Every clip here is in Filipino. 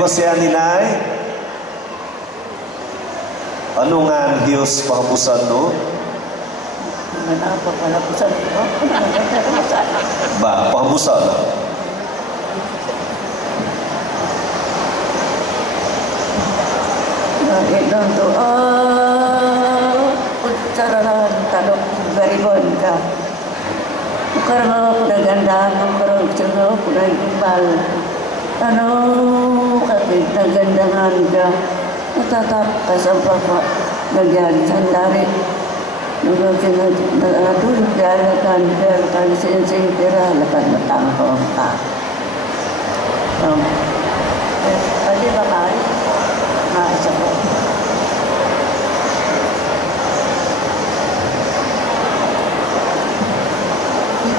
Siya ninay, ano nga ang Diyos pangapusan no? Pangapusan no? Ba, pangapusan no? Itong doa, utsarahan, talok, garibon ka. Karang ako nagandahan, karang ako nag-ibal. Ano, kapit nagandahan ka. Natatak ka sa papa, nagyan, sandari. Nagagin na doon, galakan, galakan, sinsing tira, lakan matang ko ka. Pwede ba kayo? Maasa ko.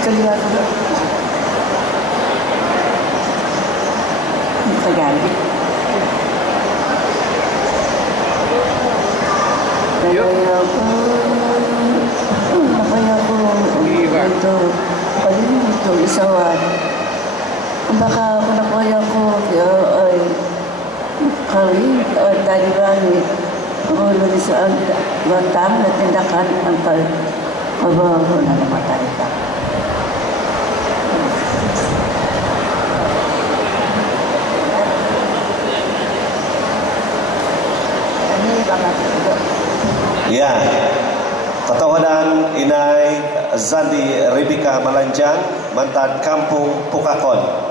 Kaliwa ko na. Tagalog. Napaya ko. Ito. Pagin ito, isawan. Baka ako napaya ko. Kaya ay kawin o talibangit. Kung ano saan batang na tindakan ang pagbabago na namatay ka. Yeah. Katawanan Inay Zandi Rebecca Malanjang, Mantan Kampung Pukakon.